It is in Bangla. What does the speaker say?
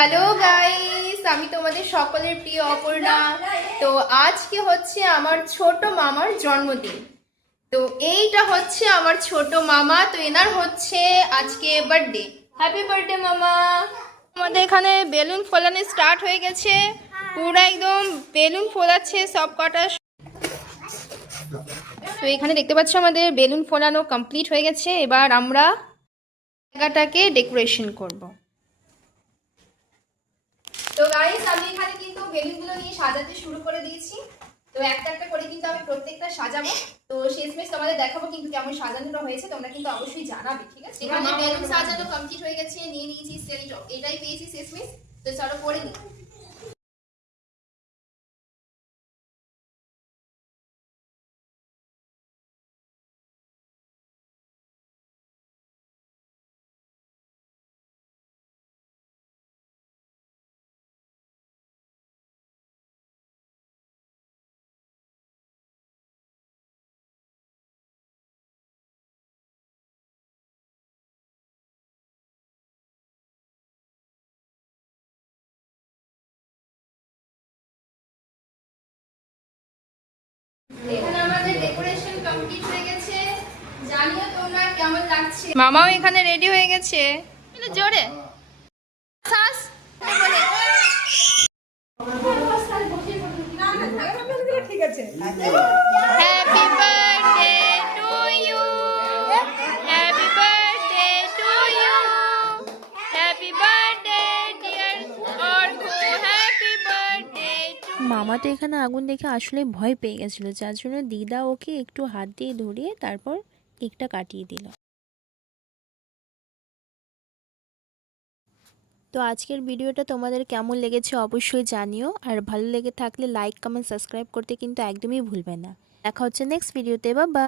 হ্যালো গাইস, আমি তোমাদের সকলের প্রিয় অপর্ণা। তো আজকে হচ্ছে আমার ছোট মামার জন্মদিন। তো এইটা হচ্ছে আমার ছোট মামা, তো এনার হচ্ছে আজকে বার্থডে। হ্যাপি বার্থডে মামা। আমাদের এখানে বেলুন ফোলানো স্টার্ট হয়ে গেছে, পুরো একদম বেলুন ফোলাচ্ছে সব কটা। তো এখানে দেখতে পাচ্ছ আমাদের বেলুন ফোলানো কমপ্লিট হয়ে গেছে। এবার আমরা জায়গাটাকে ডেকোরেশন করব। তো গাইস, আমি এখানে কিন্তু বেলুনগুলো নিয়ে সাজাতে শুরু করে দিয়েছি। তো একটা একটা করে কিন্তু আমি প্রত্যেকটা সাজাবো। তো শেষমেশ তোমাদের দেখাবো কিন্তু কেমন সাজানোটা হয়েছে, তোমরা কিন্তু অবশ্যই জানাবে, ঠিক আছে? এখানে বেলুন সাজানো কমপ্লিট হয়ে গেছে, নিয়ে নিয়েছি সেলটপ, এটাই পেয়েছি শেষমেশ। তো চলো করে নিই। এখানে আমাদের ডেকোরেশন কমপ্লিট হয়ে গেছে, জানিও তোমরা কেমন লাগছে। মামাও এখানে রেডি হয়ে গেছে, জোরে শ্বাস বলে। ঠিক আছে। Happy birthday to you, happy birthday to you, happy birthday dear Arku, happy birthday. মামা তো এখানে আগুন দেখে আসলে ভয় পেয়ে গেছিলো, যার জন্য দিদা ওকে একটু হাত দিয়ে ধরিয়ে তারপর কেকটা কাটিয়ে দিল। তো আজকের ভিডিওটা তোমাদের কেমন লেগেছে অবশ্যই জানিও, আর ভালো লেগে থাকলে লাইক কমেন্ট সাবস্ক্রাইব করতে কিন্তু একদমই ভুলবে না। দেখা হচ্ছে নেক্সট ভিডিওতে। বা